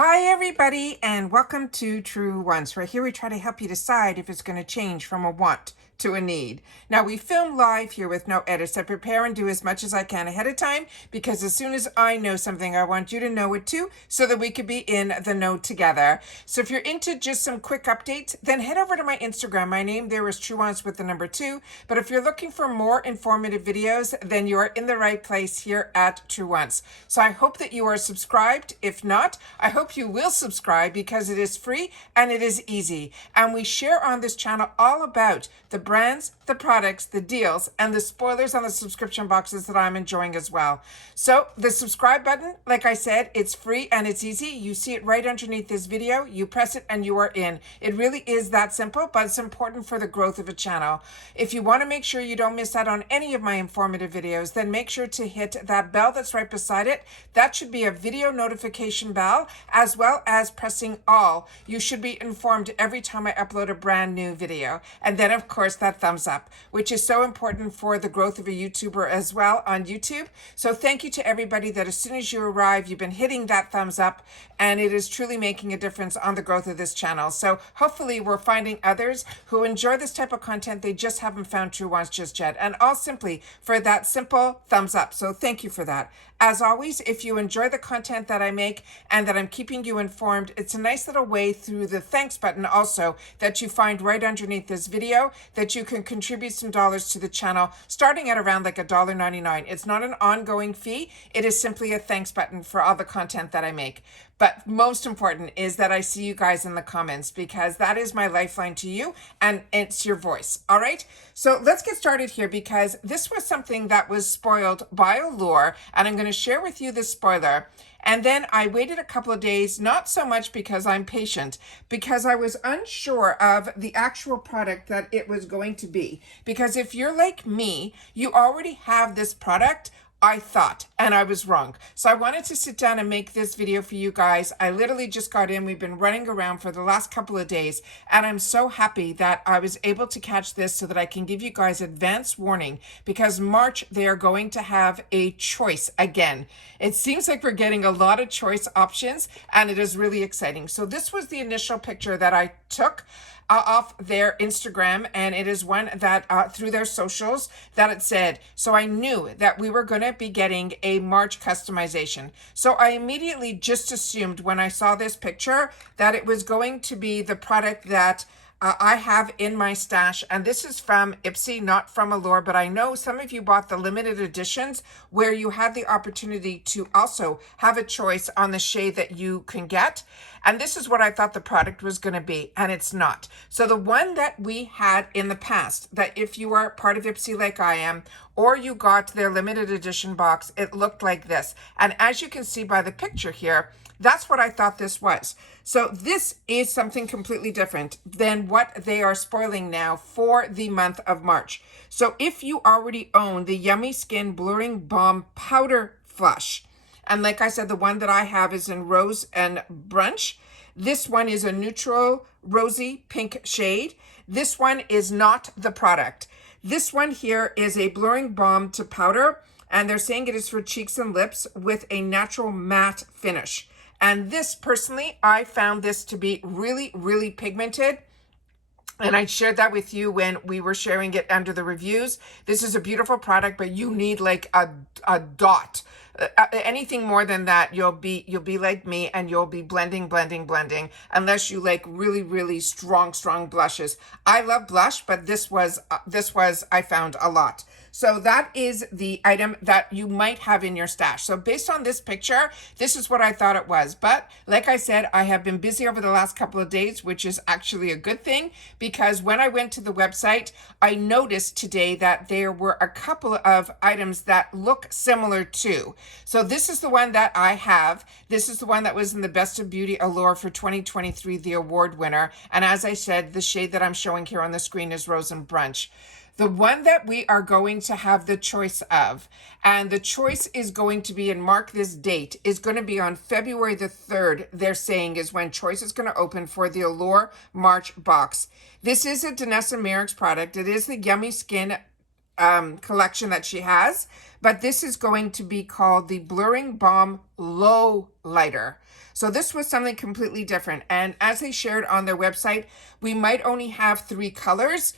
Hi everybody and welcome to Truewants. Right here we try to help you decide if it's going to change from a want to a need. Now we film live here with no edits. I prepare and do as much as I can ahead of time because as soon as I know something, I want you to know it too so that we could be in the know together. So if you're into just some quick updates, then head over to my Instagram. My name there is Truewants with the number 2. But if you're looking for more informative videos, then you are in the right place here at Truewants. So I hope that you are subscribed. If not, I hope you will subscribe because it is free and it is easy. And we share on this channel all about the brands, the products, the deals, and the spoilers on the subscription boxes that I'm enjoying as well. So the subscribe button, like I said, it's free and it's easy. You see it right underneath this video. You press it and you are in. It really is that simple, but it's important for the growth of a channel. If you want to make sure you don't miss out on any of my informative videos, then make sure to hit that bell that's right beside it. That should be a video notification bell, as well as pressing all. You should be informed every time I upload a brand new video. And then of course that thumbs up, which is so important for the growth of a YouTuber as well on YouTube. So thank you to everybody that as soon as you arrive, you've been hitting that thumbs up, and it is truly making a difference on the growth of this channel. So hopefully we're finding others who enjoy this type of content. They just haven't found Truewants just yet, and all simply for that simple thumbs up. So thank you for that. As always, if you enjoy the content that I make and that I'm keeping you informed, it's a nice little way through the thanks button also that you find right underneath this video that you can contribute some dollars to the channel starting at around like $1.99. It's not an ongoing fee. It is simply a thanks button for all the content that I make. But most important is that I see you guys in the comments because that is my lifeline to you and it's your voice. All right. So let's get started here because this was something that was spoiled by Allure, and I'm going to share with you the spoiler. And then I waited a couple of days, not so much because I'm patient, because I was unsure of the actual product that it was going to be. Because if you're like me, you already have this product, I thought, and I was wrong. So I wanted to sit down and make this video for you guys. I literally just got in. We've been running around for the last couple of days, and I'm so happy that I was able to catch this so that I can give you guys advance warning, because March, they are going to have a choice again. It seems like we're getting a lot of choice options, and it is really exciting. So this was the initial picture that I took off their Instagram, and it is one that through their socials that it said. So I knew that we were going to be getting a March customization. So I immediately just assumed when I saw this picture that it was going to be the product that I have in my stash, and this is from Ipsy, not from Allure, but I know some of you bought the limited editions where you had the opportunity to also have a choice on the shade that you can get. And this is what I thought the product was going to be, and it's not. So the one that we had in the past, that if you are part of Ipsy like I am, or you got their limited edition box, it looked like this. And as you can see by the picture here, that's what I thought this was. So this is something completely different than what they are spoiling now for the month of March. So if you already own the Yummy Skin Blurring Balm Powder Flush, and like I said, the one that I have is in Rose and Brunch. This one is a neutral rosy pink shade. This one is not the product. This one here is a blurring balm to powder, and they're saying it is for cheeks and lips with a natural matte finish. And this, personally, I found this to be really, really pigmented. And I shared that with you when we were sharing it under the reviews. This is a beautiful product, but you need like a dot. Anything more than that, you'll be like me, and you'll be blending, unless you like really, really strong blushes. I love blush, but this was I found a lot. So that is the item that you might have in your stash. So based on this picture, this is what I thought it was. But like I said, I have been busy over the last couple of days, which is actually a good thing, because when I went to the website, I noticed today that there were a couple of items that look similar too. So this is the one that I have. This is the one that was in the Best of Beauty Allure for 2023, the award winner. And as I said, the shade that I'm showing here on the screen is Rose and Brunch. The one that we are going to have the choice of, and the choice is going to be, and mark this date, is going to be on February the 3rd, they're saying, is when choice is going to open for the Allure March box. This is a Danessa Merrick's product. It is the Yummy Skin collection that she has, but this is going to be called the Blurring Balm Low Lighter. So this was something completely different. And as they shared on their website, we might only have 3 colors.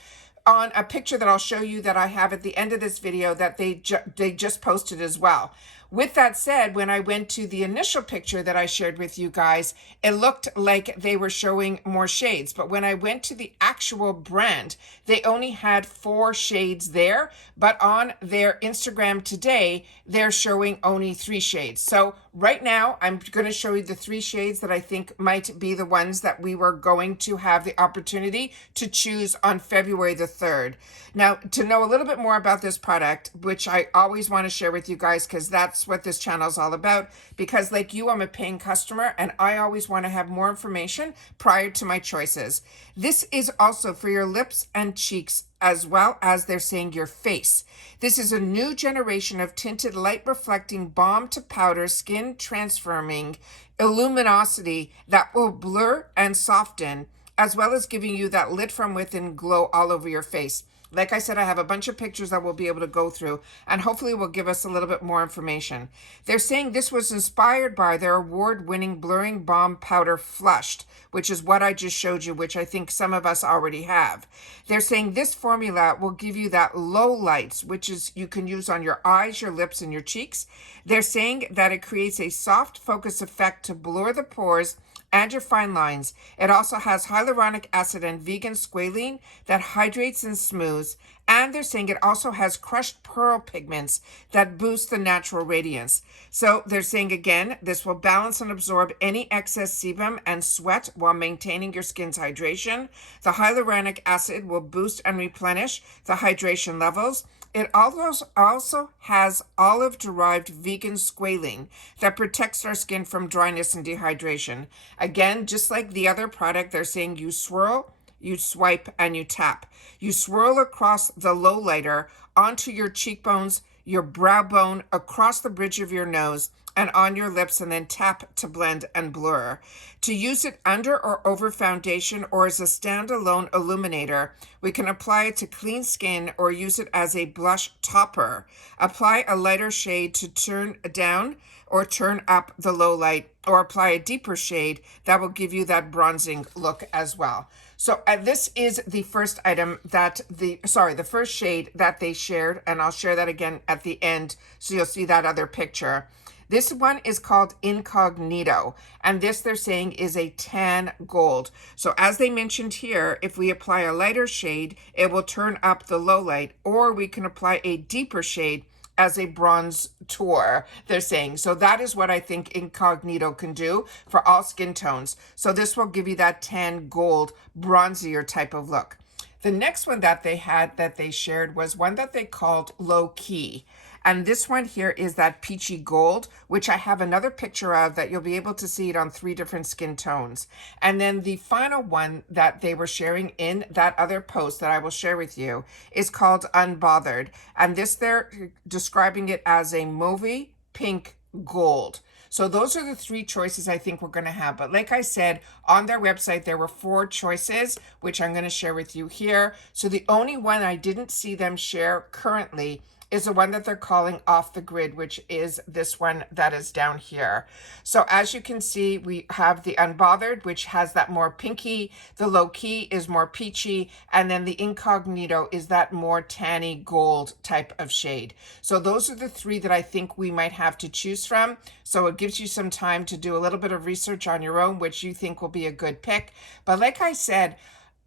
On a picture that I'll show you that I have at the end of this video that they just posted as well. With that said, when I went to the initial picture that I shared with you guys, it looked like they were showing more shades. But when I went to the actual brand, they only had 4 shades there. But on their Instagram today, they're showing only 3 shades. So right now, I'm going to show you the 3 shades that I think might be the ones that we were going to have the opportunity to choose on February the 3rd. Now, to know a little bit more about this product, which I always want to share with you guys because that's what this channel is all about, because like you, I'm a paying customer and I always want to have more information prior to my choices. This is also for your lips and cheeks, as well as they're saying your face. This is a new generation of tinted light reflecting balm to powder skin transforming luminosity that will blur and soften, as well as giving you that lit from within glow all over your face. Like I said, I have a bunch of pictures that we'll be able to go through and hopefully will give us a little bit more information. They're saying this was inspired by their award-winning blurring balm powder Flushed, which is what I just showed you, which I think some of us already have. They're saying this formula will give you that low lights, which is you can use on your eyes, your lips, and your cheeks. They're saying that it creates a soft focus effect to blur the pores and your fine lines. It also has hyaluronic acid and vegan squalene that hydrates and smooths. And they're saying it also has crushed pearl pigments that boost the natural radiance. So they're saying again, this will balance and absorb any excess sebum and sweat while maintaining your skin's hydration. The hyaluronic acid will boost and replenish the hydration levels. It also has olive-derived vegan squalene that protects our skin from dryness and dehydration. Again, just like the other product, they're saying you swirl, you swipe, and you tap. You swirl across the lowlighter onto your cheekbones, your brow bone, across the bridge of your nose, and on your lips, and then tap to blend and blur. To use it under or over foundation or as a standalone illuminator, we can apply it to clean skin or use it as a blush topper. Apply a lighter shade to turn down or turn up the low light, or apply a deeper shade that will give you that bronzing look as well. So this is the first item that the first shade that they shared, and I'll share that again at the end so you'll see that other picture. This one is called Incognito, and this they're saying is a tan gold. So as they mentioned here, if we apply a lighter shade, it will turn up the low light, or we can apply a deeper shade as a bronze tour, they're saying. So that is what I think Incognito can do for all skin tones. So this will give you that tan gold, bronzier type of look. The next one that they had that they shared was one that they called Low Key. And this one here is that peachy gold, which I have another picture of that you'll be able to see it on 3 different skin tones. And then the final one that they were sharing in that other post that I will share with you is called Unbothered. And this they're describing it as a mauvey pink gold. So those are the 3 choices I think we're going to have. But like I said, on their website, there were 4 choices, which I'm going to share with you here. So the only one I didn't see them share currently is the one that they're calling Off the Grid, which is this one that is down here. So as you can see, we have the Unbothered, which has that more pinky, the Low Key is more peachy, and then the Incognito is that more tanny gold type of shade. So those are the 3 that I think we might have to choose from. So it gives you some time to do a little bit of research on your own, which you think will be a good pick. But like I said,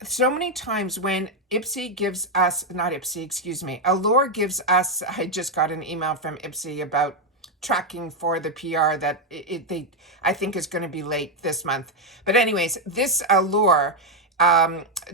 so many times when Allure gives us, I just got an email from Ipsy about tracking for the PR that I think is going to be late this month. But anyways, this Allure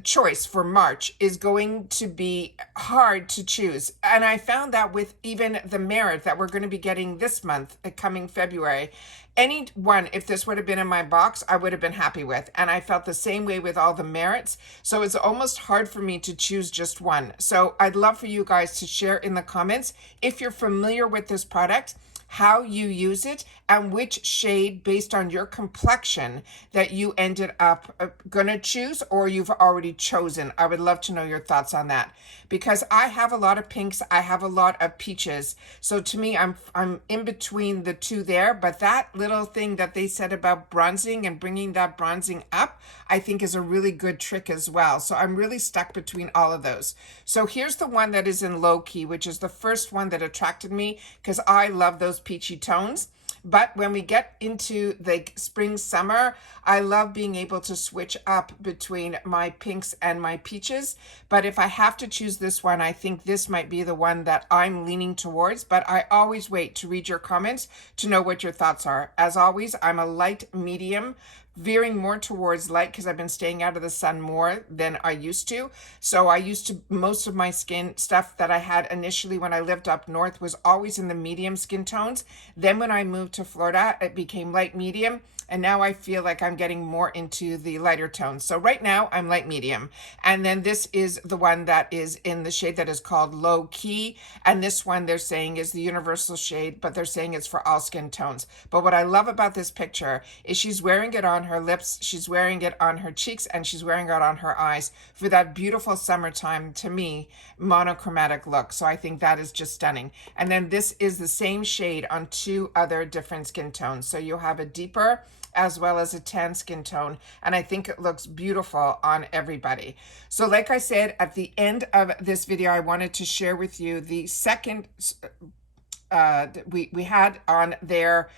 choice for March is going to be hard to choose. And I found that with even the Merit that we're going to be getting this month, coming February, any one, if this would have been in my box, I would have been happy with. And I felt the same way with all the Merits. So it's almost hard for me to choose just one. So I'd love for you guys to share in the comments if you're familiar with this product. how you use it and which shade based on your complexion that you ended up gonna choose or you've already chosen. I would love to know your thoughts on that, because I have a lot of pinks, I have a lot of peaches. So to me, I'm in between the two there, but that little thing that they said about bronzing and bringing that bronzing up, I think is a really good trick as well. So I'm really stuck between all of those. So here's the one that is in low key, which is the first one that attracted me because I love those peachy tones. But when we get into the spring, summer, I love being able to switch up between my pinks and my peaches. But if I have to choose this one, I think this might be the one that I'm leaning towards. But I always wait to read your comments to know what your thoughts are. As always, I'm a light medium, veering more towards light because I've been staying out of the sun more than I used to. So I used to, most of my skin stuff that I had initially when I lived up north was always in the medium skin tones. Then when I moved to Florida, it became light medium. And now I feel like I'm getting more into the lighter tones. So right now I'm light medium. And then this is the one that is in the shade that is called low key. And this one they're saying is the universal shade, but they're saying it's for all skin tones. But what I love about this picture is she's wearing it on her lips, she's wearing it on her cheeks, and she's wearing it on her eyes for that beautiful summertime, to me, monochromatic look. So I think that is just stunning. And then this is the same shade on two other different skin tones. So you'll have a deeper as well as a tan skin tone, and I think it looks beautiful on everybody. So like I said, at the end of this video, I wanted to share with you the second we had on their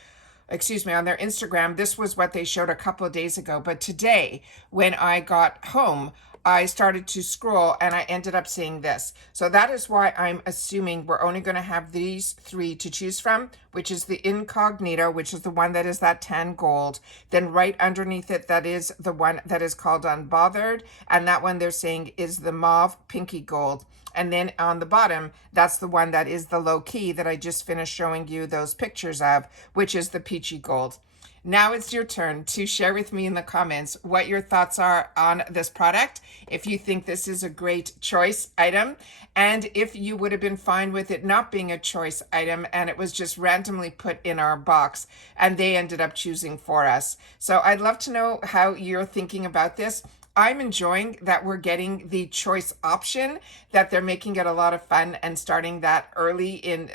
on their Instagram. This was what they showed a couple of days ago, but today when I got home, I started to scroll and I ended up seeing this. So that is why I'm assuming we're only going to have these three to choose from, which is the Incognito, which is the one that is that tan gold. Then right underneath it, that is the one that is called Unbothered. And that one they're saying is the Mauve Pinky Gold. And then on the bottom, that's the one that is the low key that I just finished showing you those pictures of, which is the Peachy Gold. Now it's your turn to share with me in the comments what your thoughts are on this product, if you think this is a great choice item, and if you would have been fine with it not being a choice item and it was just randomly put in our box and they ended up choosing for us. So I'd love to know how you're thinking about this. I'm enjoying that we're getting the choice option, that they're making it a lot of fun and starting that early in,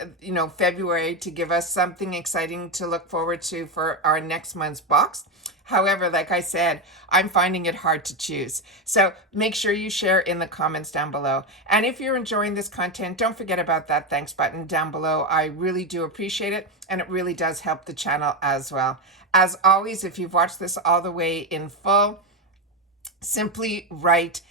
February to give us something exciting to look forward to for our next month's box. However, like I said, I'm finding it hard to choose. So make sure you share in the comments down below. And if you're enjoying this content, don't forget about that thanks button down below. I really do appreciate it, and it really does help the channel as well. As always, if you've watched this all the way in full, simply write,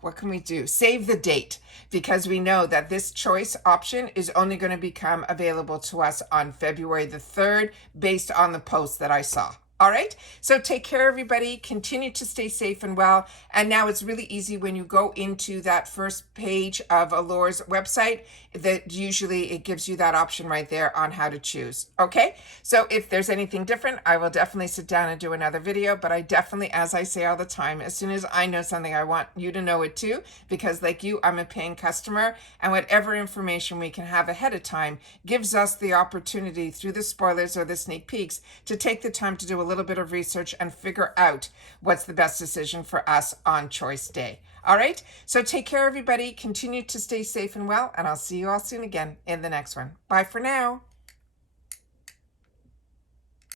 what can we do? Save the date, because we know that this choice option is only going to become available to us on February the 3rd based on the post that I saw. All right, so take care, everybody. Continue to stay safe and well. And now it's really easy when you go into that first page of Allure's website, that usually it gives you that option right there on how to choose. Okay, so if there's anything different, I will definitely sit down and do another video. But I definitely, as I say all the time, as soon as I know something, I want you to know it too, because like you, I'm a paying customer, and whatever information we can have ahead of time gives us the opportunity through the spoilers or the sneak peeks to take the time to do a little bit of research and figure out what's the best decision for us on choice day. All right, so take care, everybody. Continue to stay safe and well, and I'll see you all soon again in the next one. Bye for now.